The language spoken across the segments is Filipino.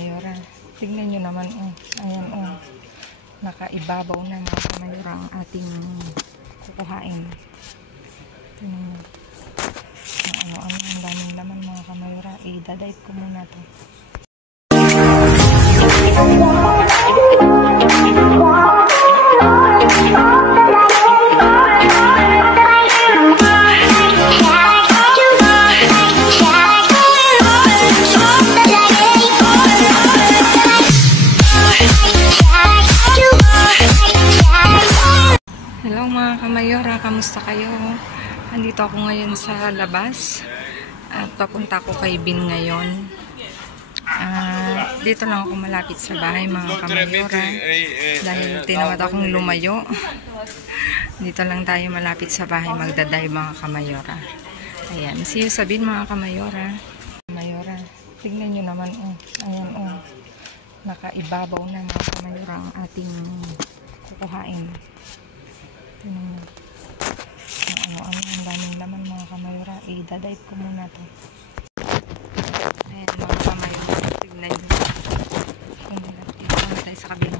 kamayora. Tingnan nyo naman, oh. Ayan, oh. Nakaibabaw na mga kamayora ang ating kukuhain. Tingnan nyo. Ano-ano, ang daming laman mga kamayora. I-dive ko muna to. Hello mga kamayora, kamusta kayo? Andito ako ngayon sa labas at papunta ako kay Bin ngayon. Dito lang ako malapit sa bahay mga kamayora dahil tinawad akong lumayo. Dito lang tayo malapit sa bahay magdadive mga kamayora. Ayan, see you sa Bin mga kamayora. Kamayora, tingnan nyo naman, oh. Ayan, oh. Nakaibabaw na mga kamayora ang ating kukuhain. Tingnan nyo. Ano-ano, ang daming laman mga kamayora. I-dive ko muna to. Ayan mga kamayora, tignan nyo. Ito na tayo sa kabilang.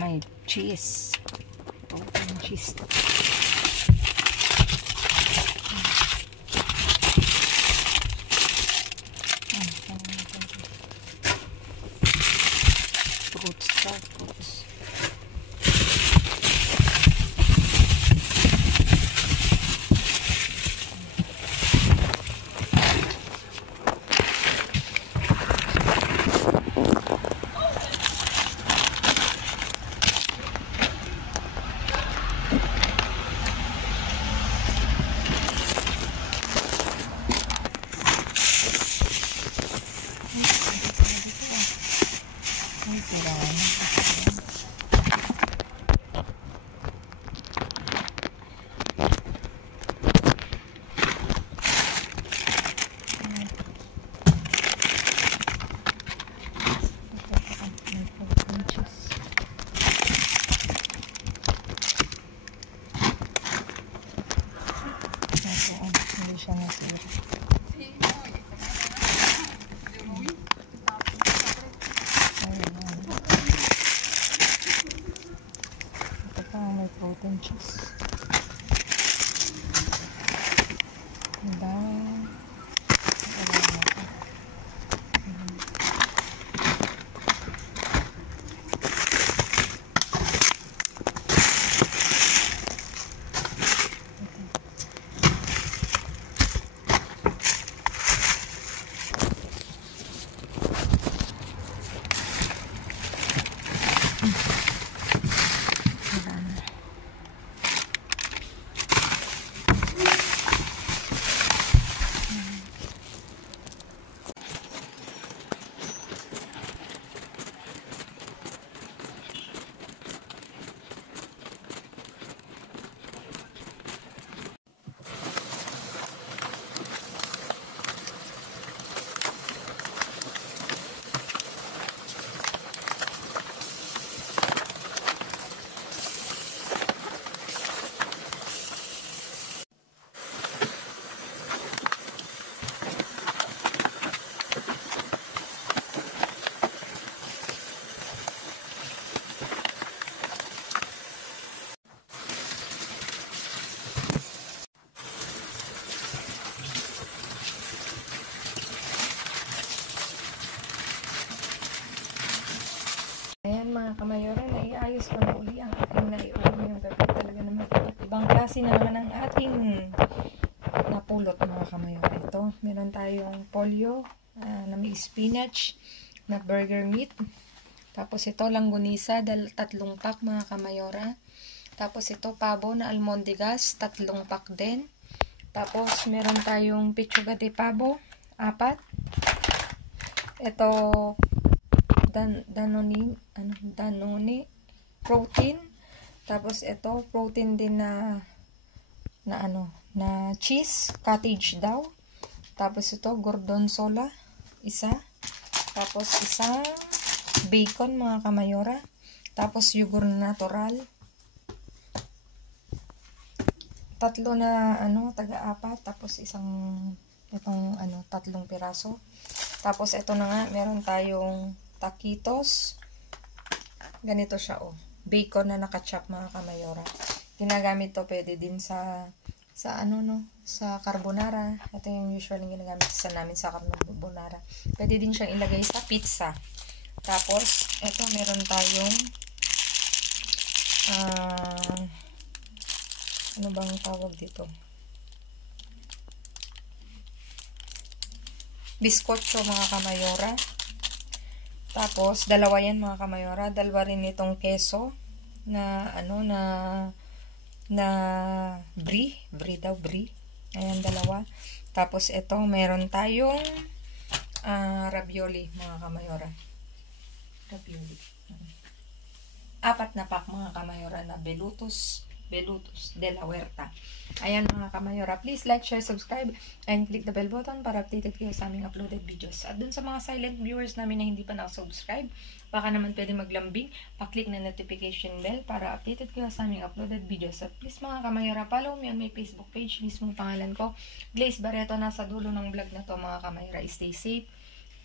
May cheese. Oh, may cheese. Fruits. Hindi siya nasira. Ito pa may protein cheese. Mga kamayora, naiayos ko na uli ang ating naiuwi yung gabi. Talaga naman ibang klase na naman ang ating napulot mga kamayora. Ito, meron tayong pollo na may spinach na burger meat. Tapos ito langgunisa, 3 pack mga kamayora. Tapos ito pabo na almondigas, 3 pack din. Tapos meron tayong pechuga de pabo, 4. ito Danone protein. Tapos ito protein din na cheese, cottage daw. Tapos ito gorgonzola, isa. Tapos isang bacon mga kamayora. Tapos yogurt natural. Tatlo na taga-apat. Tapos itong 3 piraso. Tapos ito na nga, meron tayong taquitos. Ganito siya bacon na naka-chop mga kamayora. Ginagamit to pwede din sa carbonara. Ito yung usually ginagamit namin sa carbonara. Pwede din siyang ilagay sa pizza. Tapos ito meron tayong ano bang tawag dito? Biskotso mga kamayora. Tapos dalawa yan mga kamayora. Dalawa rin itong keso na brie daw. Ayan, dalawa. Tapos ito meron tayong ravioli mga kamayora. Ravioli. 4 na pack mga kamayora na Belutos de la Huerta. Ayan mga kamayora, please like, share, subscribe, and click the bell button para updated kayo sa aming uploaded videos. At dun sa mga silent viewers namin na hindi pa nakasubscribe, baka naman pwede maglambing, pa-click na notification bell para updated kayo sa aming uploaded videos. At please mga kamayora, follow me on my Facebook page, mismong pangalan ko, Glaze Barreto. Nasa dulo ng vlog na to mga kamayora. Stay safe,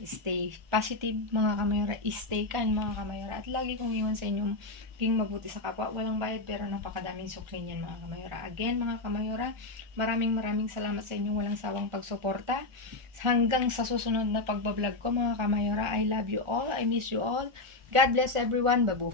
stay positive mga kamayora, stay kind mga kamayora, at lagi kong iwan sa inyong king mabuti sa kapwa. Walang bayad pero napakadaming sukli niyan mga kamayora. Again mga kamayora, maraming salamat sa inyong walang sawang pagsuporta. Hanggang sa susunod na pagbablog ko mga kamayora. I love you all, I miss you all. God bless everyone, babu.